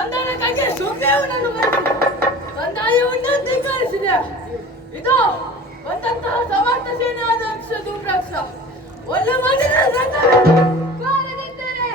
ಕಂದನ ಕೈಗೆ ಸುಗ್ರೀವನನ್ನು ಕಳಿಸಿದೆ. ಕಂದಾಯವನ್ನು ಧಿಕ್ಕರಿಸಿದೆ. ಇದು ಬಂದಂತಹ ಸಮರ್ಥ ಸೇನೆಯಾದ ಧೂಮ್ರಾಕ್ಷ ಒಳ್ಳೆ ಮದಿನ ಬಾರದಿದ್ದರೆ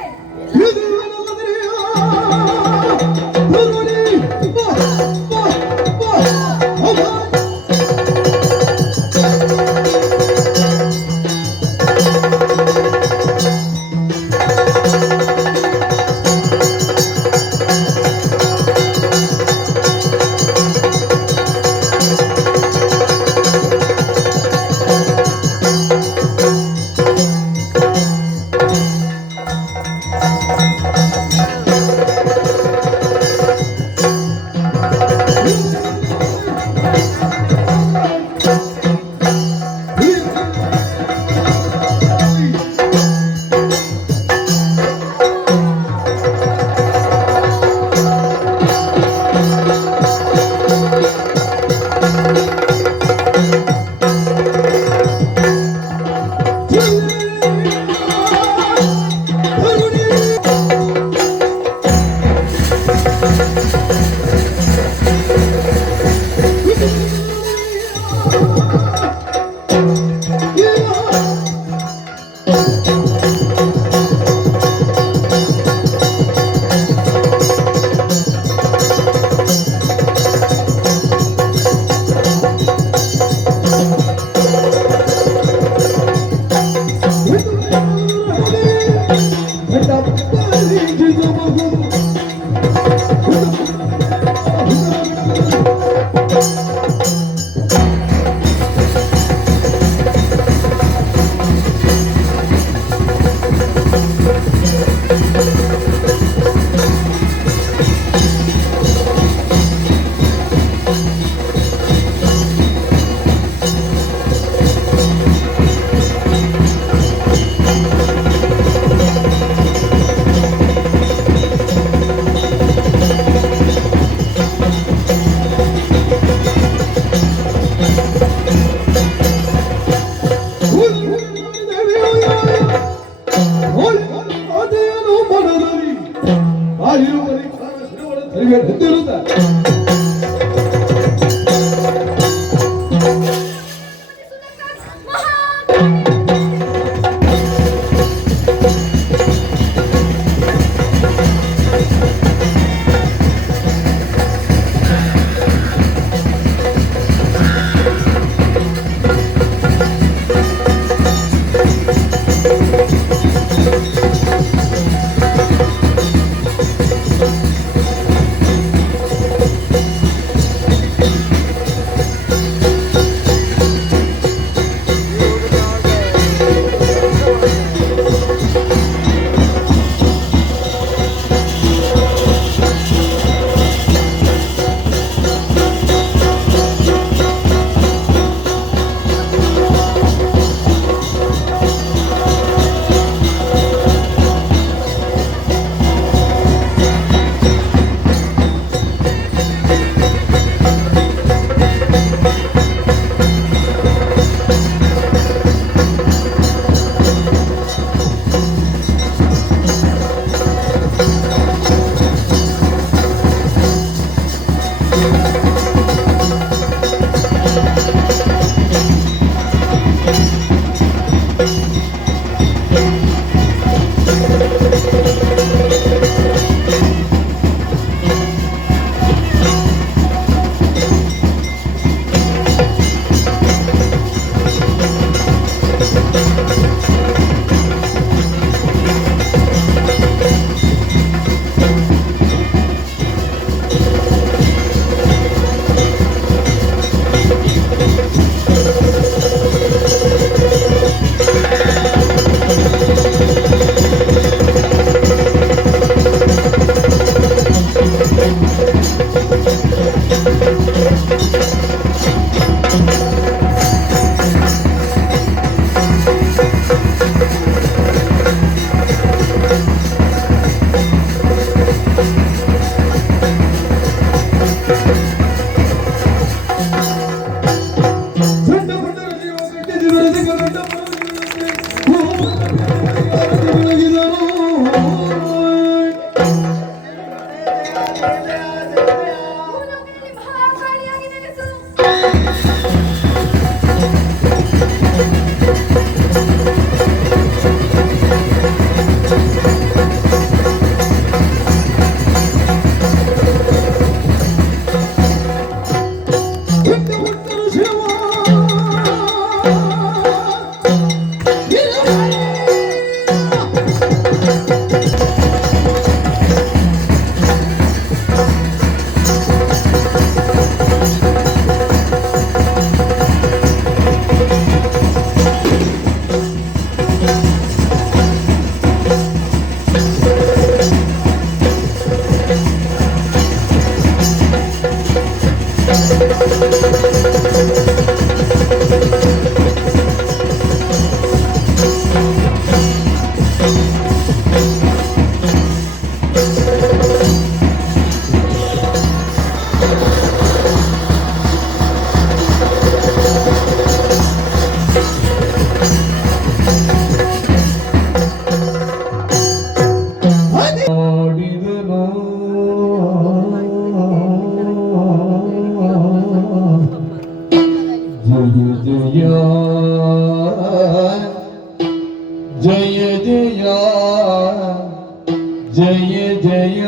ಜಯ ಜಯ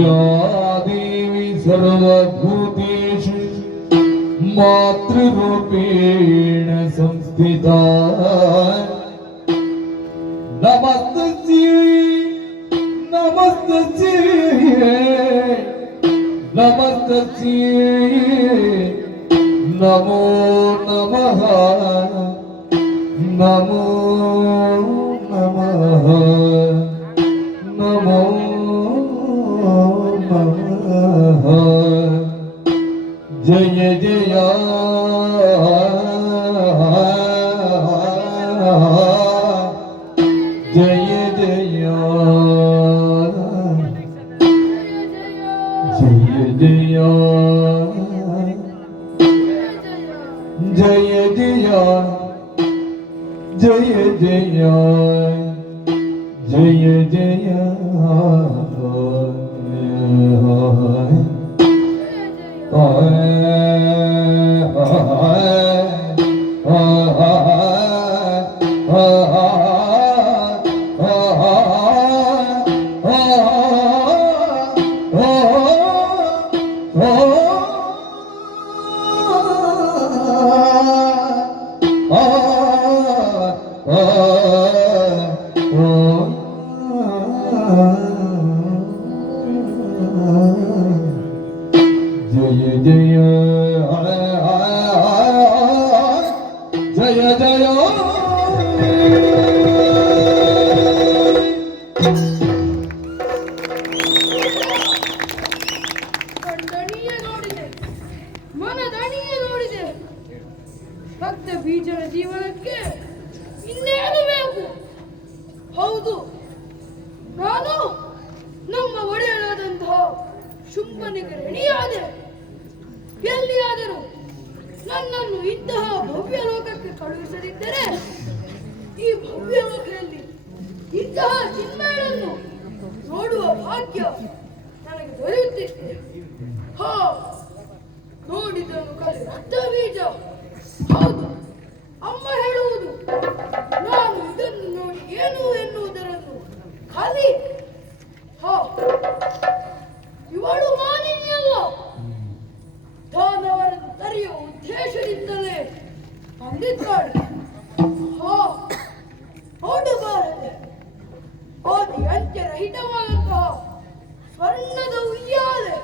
या देवी सर्वभूतेषु मातृरूपेण संस्थिता नमस्तस्यै नमस्तस्यै नमस्तस्यै नमो नमः नमो नमः नमो जय जय जय जय जय जय जय जय जय जय जय जय जय जय ಕಣ್ಣಣಿಯ ನೋಡಿದೆ, ಮನದಣಿಯ ನೋಡಿದೆ. ಭಕ್ತ ಬೀಜನ ಜೀವನಕ್ಕೆ ಇನ್ನೇನು ಬೇಕು? ಹೌದು, ನಾನು ನಮ್ಮ ಒಡೆಯನಾದಂತಹ ಶುಂಭನಿಗೆ ರೆಡಿಯಾದೆ. ಎಲ್ಲಿಯಾದರೂ ನನ್ನನ್ನು ಇಂತಹ ಭವ್ಯ ಲೋಕಕ್ಕೆ ಕಳುಹಿಸದಿದ್ದರೆ ಈ ಭವ್ಯ ಲೋಕದಲ್ಲಿ ಇಂತಹ ಚಿನ್ಮಯನನ್ನು ನೋಡುವ ಭಾಗ್ಯ ನನಗೆ ದೊರೆಯುತ್ತಿದೆ. ಹಾ, ನೋಡಿದನು ಕಲೆ ರಕ್ತ ಬೀಜ. ಹೌದು, ಅಮ್ಮ ಹೇಳುವುದು, ನಾನು ಇದನ್ನು ನೋಡಿ ಏನು ಎನ್ನುವುದರನ್ನು ಖಾಲಿ. ಹಾ, ಇವಳು ಮಾನಿನಿಯಲ್ಲ, ದಾನವರನ್ನು ತರೆಯುವ ಉದ್ದೇಶದಿಂದಲೇ ಬಂದಿದ್ದಾಳೆ. ಹಾ, ನೋಡಬಾರದೆ ಆದಿ ಅಂತ್ಯರಹಿತವಾದಂತಹ ಸ್ವರ್ಣದ ಉಯ್ಯಾಲೆ.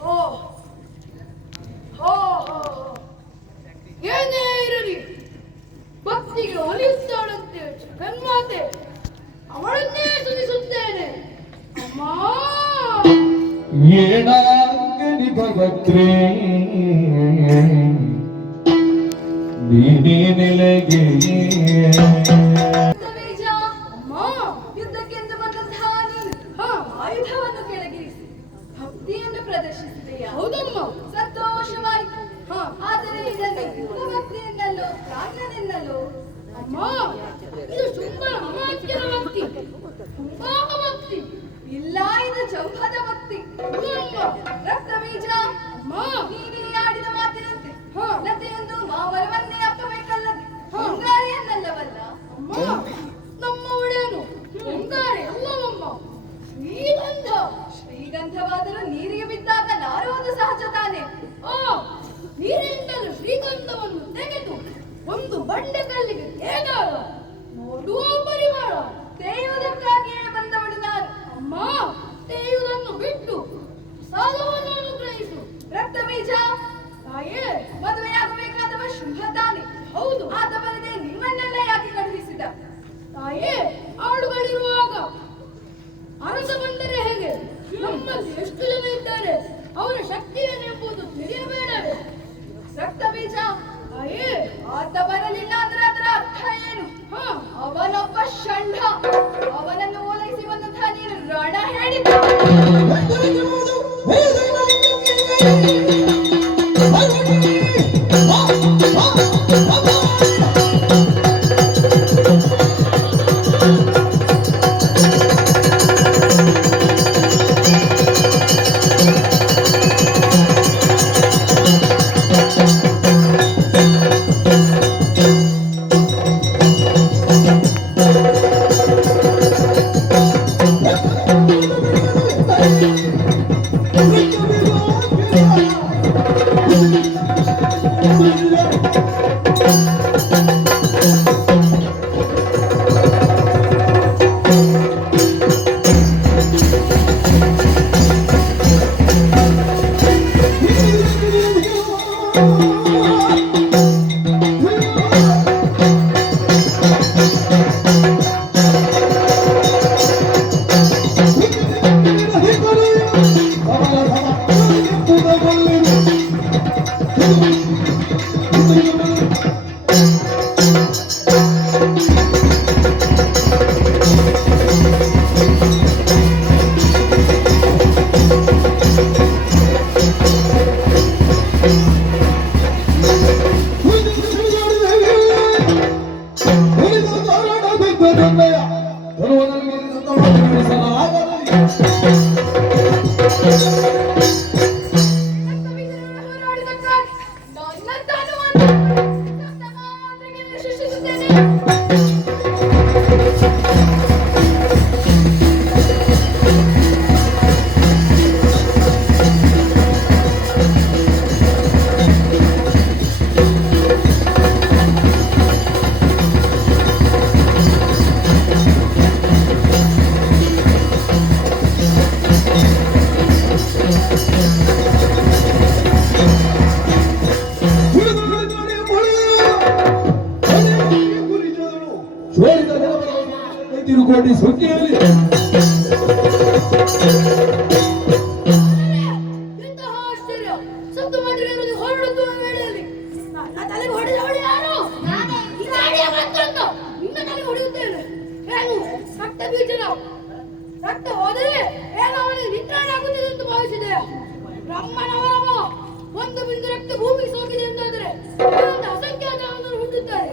ಹಾ ಹಾ ಹಾ ಏನೇ ಇರಲಿ, ಭಕ್ತಿಗೆ ಒಲಿಯುತ್ತಾಳಂತೆ ಜಗನ್ಮಾತೆ, ಅವಳನ್ನೇ ಸ್ತುತಿಸುತ್ತೇನೆ. ಅಮ್ಮ ಏನಾಂಗನಿ ಭಗತ್ರೇ ನೀನೇ ನೆಲೆಗೆ ಯುದ್ಧಕ್ಕೆಂದು ಬಂದಂತಹ ನೀನು ಆಯುಧವನ್ನು ಕೆಳಗಿರಿಸಿ ಭಕ್ತಿಯನ್ನು ಪ್ರದರ್ಶಿಸಿದೆಯಾ? ಹೌದಮ್ಮ, ಸಂತೋಷವಾಯಿತು. ಆದರೆ ಇದನ್ನು ಭಕ್ತಿಯನ್ನಲ್ಲೋ ಪ್ರಾಜ್ಞನೆನ್ನಲ್ಲೋ ಅಮ್ಮ, ಇದು ಶುಂಭನ ಅಮಾತ್ಯನ ಭಕ್ತಿ, ಕುಂಭಾಹ ಭಕ್ತಿ ಇಲ್ಲ, ಇದು ಚೌಹದ ಭಕ್ತಿ. ರಕ್ತ ಬೀಜ, ನೀನೇ ಆಡಿದ ಮಾತಿನಂತೆ ಲತೆಯೊಂದು ಮಾವರವನ್ನೇ ಅಪ್ಪಬೇಕಲ್ಲದೆ ಮುಂಗಾರಿಯನ್ನಲ್ಲವಲ್ಲ ಅಮ್ಮ. ನಮ್ಮ ಒಡೆಯನು ಮುಂಗಾರಿ ಅಲ್ಲವಮ್ಮ, ಶ್ರೀಗಂಧ. ಶ್ರೀಗಂಧವಾದರೂ ನೀರಿಗೆ ಬಿದ್ದಾಗ ನಾರುವುದು ಸಹಜ ತಾನೆ. ನೀರಿಂದಲೂ ಶ್ರೀಗಂಧವನ್ನು ತೆಗೆದು ಒಂದು ಬಂಡೆ ಕಲ್ಲಿಗೆ ತೇಗಾಗ ನೋಡುವ ಪರಿಮಳ. ತೇಯುವುದಕ್ಕಾಗಿಯೇ ಬಂದವಳು ನಾನು ಅಮ್ಮ. ತೇಯುವುದನ್ನು ಬಿಟ್ಟು ಸಾಲವನ್ನು ಅನುಗ್ರಹಿಸು. ರಕ್ತ ಬೀಜ ತಾಯೇ, ಮದುವೆಯಾಗಬೇಕಾದವ ಶುಂಭ ತಾನೆ. ಹೌದು, ಆತ ಬರದೆ ನಿಮ್ಮನ್ನೆಲ್ಲ ಯಾಕೆ ಕಳುಹಿಸಿದ? ತಾಯೇ, ಆಳುಗಳಿರುವಾಗ ಅರಸ ಬಂದರೆ ಹೇಗೆ? ನಮ್ಮಲ್ಲಿ ಎಷ್ಟು ಜನ ಇದ್ದಾರೆ, ಅವರ ಶಕ್ತಿ ಏನೆಂಬುದು ತಿಳಿಯಬೇಡವೇ? ರಕ್ತ ಬೀಜ ತಾಯೇ, ಆತ ಬರಲಿಲ್ಲ ಅಂದ್ರೆ ಅದರ ಅರ್ಥ ಏನು? ಅವನೊಬ್ಬ ಷಂಢ. ಅವನನ್ನು ಓಲೈಸಿ ಬಂದಂತಹ ನೀನು ರಣ ಹೇಳಿದ. Thank you. ಹೋರಾಡಿದಕ್ಕಾಗಿ ನನ್ನ ದಾನವನ್ನು ನನ್ನ ಮಾತಿಗೆ ಶಿಕ್ಷಿಸುತ್ತೇನೆ. ತಿರುಕೋಟಿ ಸುಗ್ಗಿಯಲ್ಲಿ ಇಂತಹ ಆಶ್ಚರ್ಯ ಸತ್ತು ಮಾಡಿರುವುದು ಹೊರಡುವ ವೇಳೆಯಲ್ಲಿ ನನ್ನ ತಲೆಗೆ ಹೊಡೆದವಳು ಯಾರು? ನಾನೇ ಮತ್ತೊಂದು ನಿನ್ನ ತಲೆಗೆ ಹೊಡೆಯುತ್ತೇನೆ. ಏನು ರಕ್ತ ಬೀಜನ ರಕ್ತ ಹೋದರೆ ಏನು ಅವನಿಗೆ ನಿತ್ರಾಣ ಆಗುತ್ತದೆ ಎಂದು ಭಾವಿಸಿದೆ. ಬ್ರಹ್ಮನವರವ ಒಂದು ಬಿಂದು ರಕ್ತ ಭೂಮಿಗೆ ಸೋಕಿದೆ ಎಂದಾದರೆ ಅವನೊಂದು ಅಸಂಖ್ಯಾತ ಹುಟ್ಟುತ್ತಾರೆ.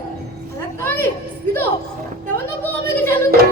ಅದಕ್ಕಾಗಿ ಇದು ರಕ್ತವನ್ನು ಭೂಮಿಗೆ ಚೆಲ್ಲುತ್ತದೆ.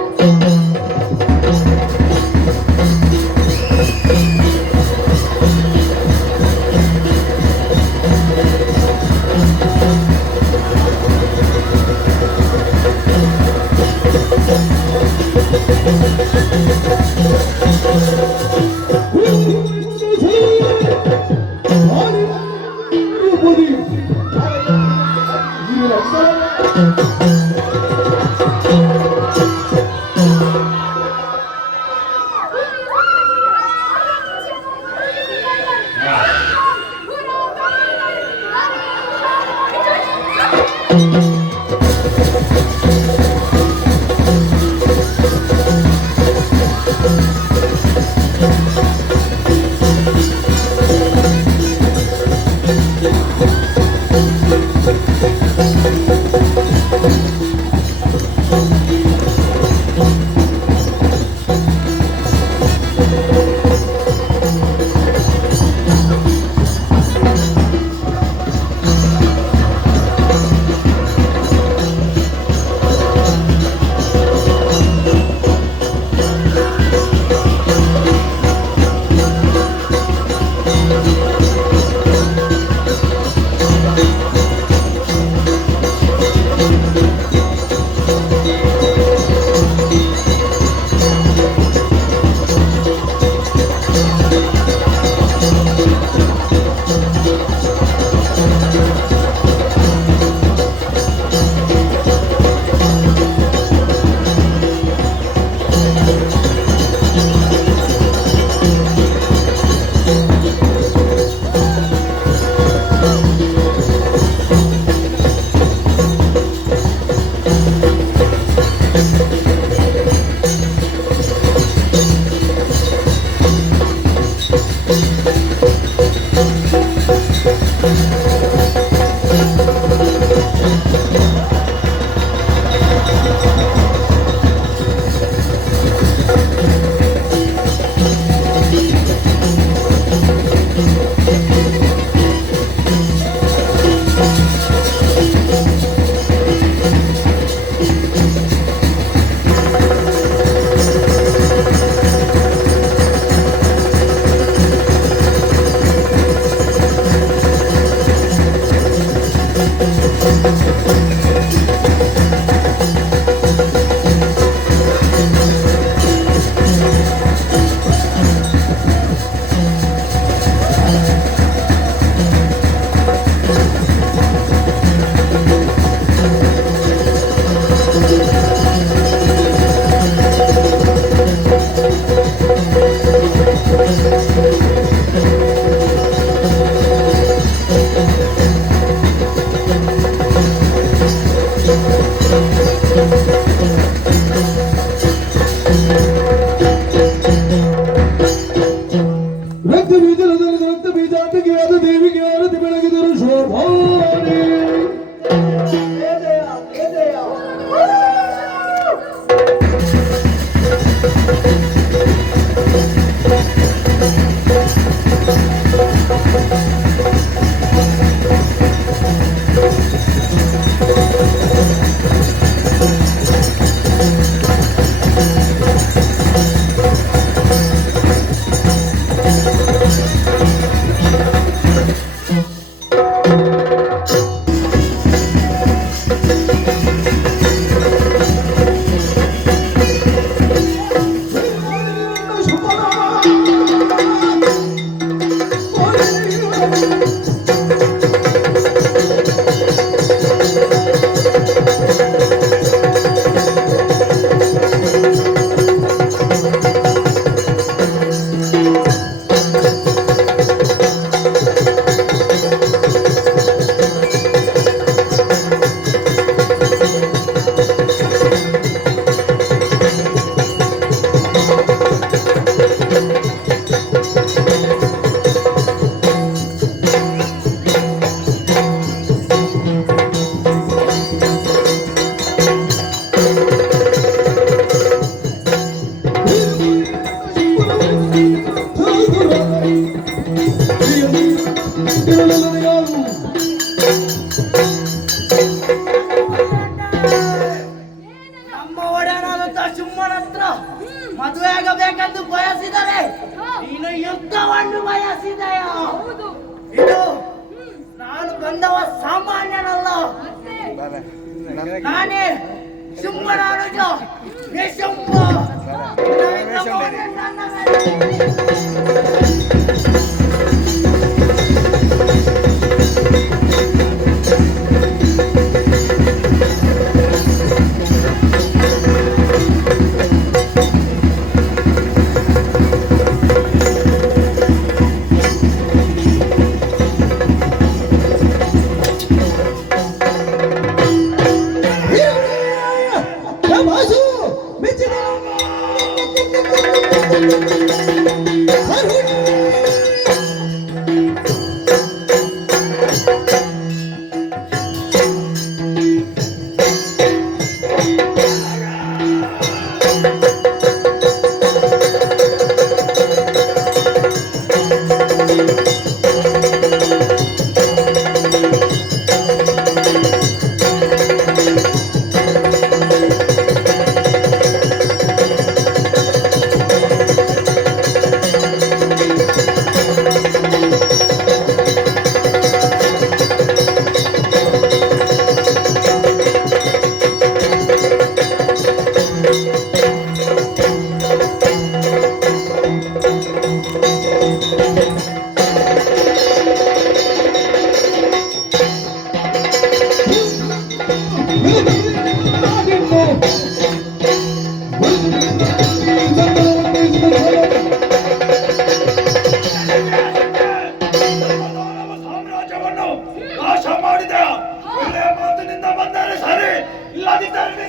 ನಾನೇ ಶುಂಭರಾಜ ನಿಶುಂಭ ನನ್ನ ಸಾಮ್ರಾಜ್ಯವನ್ನು ನಾಶ ಮಾಡಿದ ಒಳ್ಳೆಯ ಮಾತಿನಿಂದ ಬಂದರೆ ಸರಿ, ಇಲ್ಲದಿದ್ದರೆ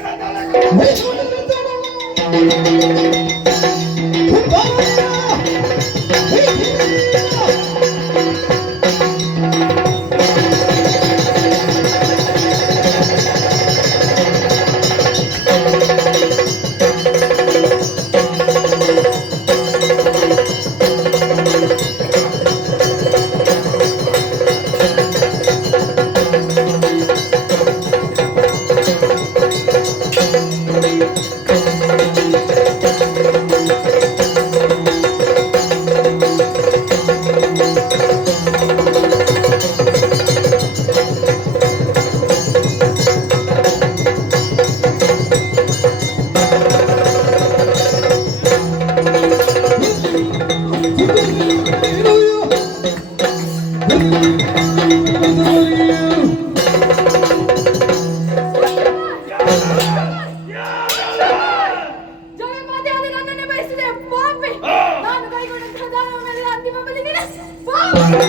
ಜಗನ್ಮಾತೆಯಾದ ನನ್ನನ್ನೇ ಬಯಸಿದೆ ಪಾಪಿ. ನಾನು ಕೈಗೊಂಡಂತಹ ದಾನವ ಮೇಲೆ ಅಂತಿಮ ಬಲಿಗೆ ಪಾಪಿ.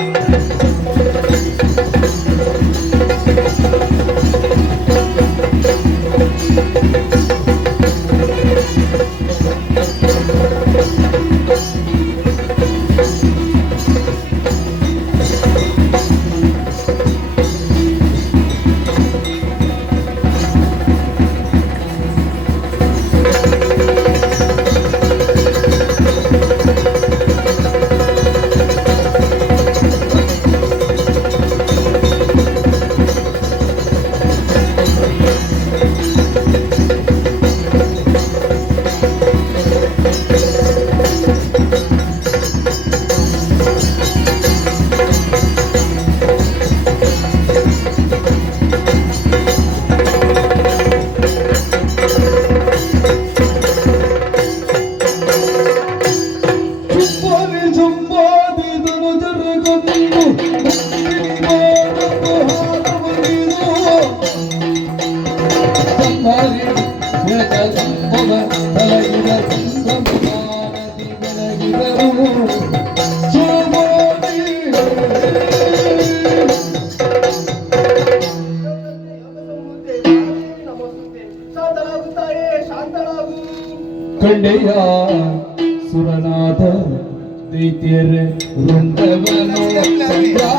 ಕಂಡೆಯ ಸುರನಾಥ ದೈತ್ಯರ ವೃಂದವನು अन्यथा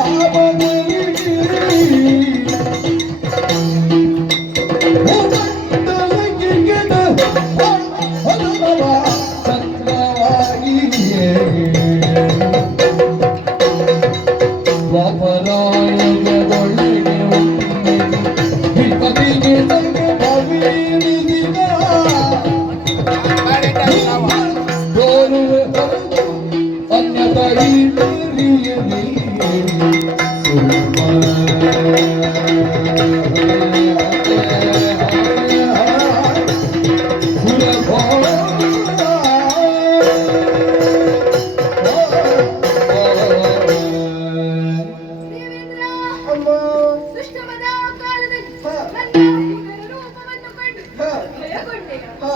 ದೇವೇಂದ್ರ ಅಮ್ಮ ದುಷ್ಟಮದ ಕಾಲದಲ್ಲಿ ಹ. ನನ್ನ ಸುಂದರ ರೂಪವನ್ನು ಕಂಡು ಹ. ಭಯಗೊಂಡೆ. ಹ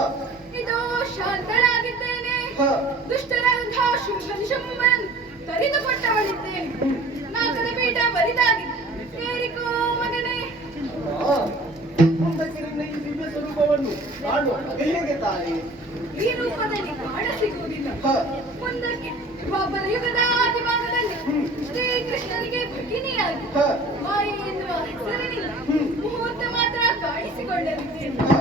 ಇದು ಶಾಂತಳಾಗಿದ್ದೇನೆ. ಹ. ದುಷ್ಟರಂಧ ಶುಂಭನಿಶುಂಭರನ್ನು ತರಿದುಕೊಟ್ಟವಳಿದ್ದೇನೆ. ನಾಲ್ಕರ ಪೀಠ ಬರಿದಾಗಿದೆ. ಏರಿಕೋ ಮಗನೇ. ಮುಂದಕ್ಕೆ ನಿನ್ನ ಈ ದಿವ್ಯ ಸ್ವರೂಪವನ್ನು ಕಾಣುವ ಬಗೆ ಹೇಗೆ ತಾನೆ? ಈ ರೂಪದಲ್ಲಿ ಕಾಣ ಸಿಗುವುದಿಲ್ಲ. ಹ. ಮುಂದಕ್ಕೆ ದ್ವಾಪರ ಯುಗದ ಆದಿಭಾಗದಲ್ಲಿ ಶ್ರೀಕೃಷ್ಣನಿಗೆ ಭಗಿನಿಯಾಗಿ ಹ. ಮಾಯಿ ಎನ್ನುವ ಹೆಸರಿನಿಂದ ಮುಹೂರ್ತ ಮಾತ್ರ ಕಾಣಿಸಿಕೊಳ್ಳಲಿದ್ದೇನೆ. ಹ.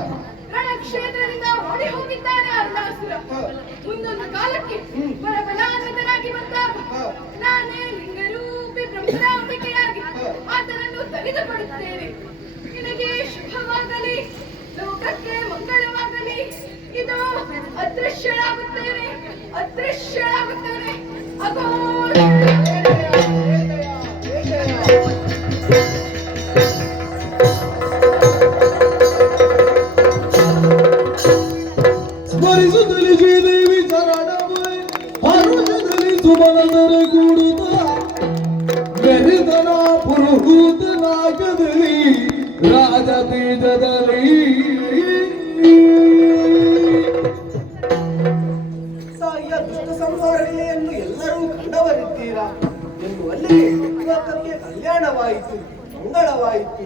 ರಣಕ್ಷೇತ್ರದಿಂದ ಓಡಿ ಹೋಗಿದ್ದಾನೆ ಅರುಣಾಸುರ. ಹ. ಮುಂದೊಂದು ಕಾಲಕ್ಕೆ ಪರಬಲಾನ್ವಿತನಾಗಿ ಬಂದಾಗ ಹ. ನಾನೇ ಲಿಂಗರೂಪಿ ಬ್ರಹ್ಮರಾಂಬಿಕೆಯಾಗಿ ಹ. ಆತನನ್ನು ತೆಗೆದುಕೊಡುತ್ತೇನೆ. ನಿನಗೆ ಶುಭವಾಗಲಿ, ಲೋಕಕ್ಕೆ ಮಂಗಳವಾಗಲಿ. ಇದು ಅದೃಶ್ಯಳಾಗುತ್ತೇನೆ, ಅದೃಶ್ಯಳಾಗುತ್ತೇನೆ. ಅಗೋ ಸ್ಮರಿಸುತ್ತಲೇ ಶ್ರೀದೇವಿ ಶರಣವೇ ಹರುಷದಲ್ಲಿ ಸುಮನದರ ಕೂಡುತ್ತ ಮೆರಿದನ ಪುರುಹೂತನಾಗದಲ್ಲಿ ರಾಜ ತೇಜದಲ್ಲಿ ತಾಯಿಯ ದುಷ್ಟ ಸಂಹಾರಣೆಯನ್ನು ಎಲ್ಲರೂ ಕಂಡವರಿದ್ದೀರಾ ಎನ್ನುವಲ್ಲಿಗೆ ಇವತ್ತಕ್ಕೆ ಕಲ್ಯಾಣವಾಯಿತು, ಮಂಗಳವಾಯಿತು.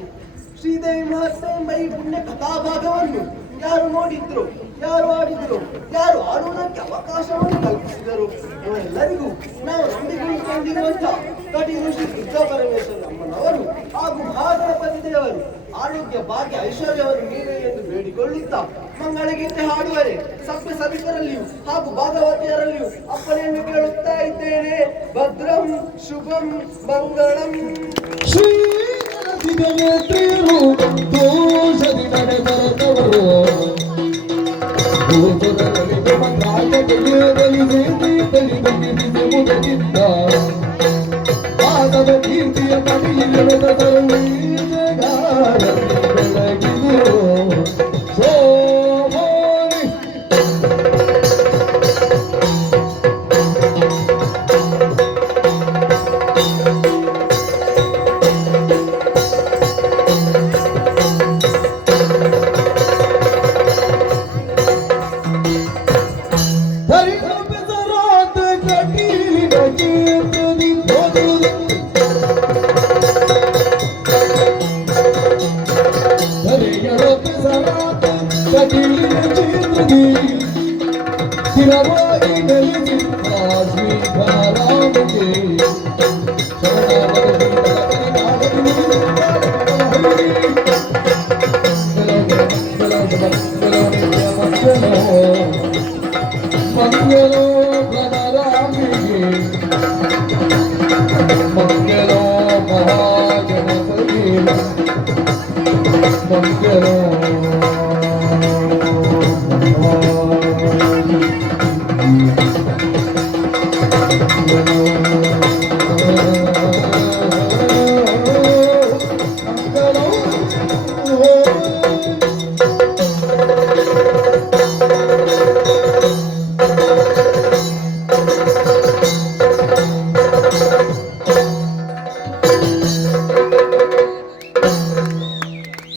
ಶ್ರೀದೇವಿ ಮಹಾತ್ಮೆಂಬ ಈ ಪುಣ್ಯ ಕಥಾಭಾಗವನ್ನು ಯಾರು ನೋಡಿದ್ರು, ಯಾರು ಆಡಿದ್ರು, ಯಾರು ಆಡುವುದಕ್ಕೆ ಅವಕಾಶವನ್ನು ಕಲ್ಪಿಸಿದರು ಅವರೆಲ್ಲರಿಗೂ ನಾವು ನಂಬಿಕೊಂಡಿರುವಂತಹ ಕಟಿ ಋಷಿ ದುರ್ಗಾ ಪರಮೇಶ್ವರ ಅಮ್ಮನವರು ಹಾಗೂ ಮಹಾಗಣಪತಿ ದೇವರು ಆರೋಗ್ಯ ಭಾಗ್ಯ ಐಶ್ವರ್ಯವನ್ನು ನೀಡಿ ಎಂದು ಬೇಡಿಕೊಳ್ಳುತ್ತಾ ಮಂಗಳಗೀತೆ ಹಾಡುವರೆ ಸಭ್ಯ ಸಭಿಕರಲ್ಲಿಯೂ ಹಾಗೂ ಭಾಗವತಿಯರಲ್ಲಿಯೂ ಅಪ್ಪನೆಯನ್ನು ಕೇಳುತ್ತಾ ಇದ್ದೇನೆ. ಭದ್ರಂ ಶುಭಂ ಮಂಗಳಂ. ಶ್ರೀ ನೇತ್ರಿಯರು ದೋಷದಿ ನಡೆದರದವರು ಭೂತದಲ್ಲಿ ಮುದಗಿದ್ದ ಪಾದದ ಕೀರ್ತಿಯ ಕಡಿಯಿಲ್ಲದ ಬೆಳಗಿದರು ಸೋಮೋನಿ ಹರಿಗಂಬೆಸರಾದ ಕಟೀಲಿನ ಕೇಂದ್ರದಿ ಹೋಗುವುದು ಹರಿಗಂಬೆಸರಾದ ಕಟೀಲಿನ ಕೇಂದ್ರದಿ ಸ್ಥಿರವಾಗಿ ನೆಲೆಸಿ ಶ್ರೀಕಾರಾಮಗೆ ಮಂಗಲೋ ಗಣರಾಮಿಗೆ ಮಂಗಲೋ ಮಹಾಗಣಪತಿ ಮಂಗಲೋ ಮಂಗಲೋ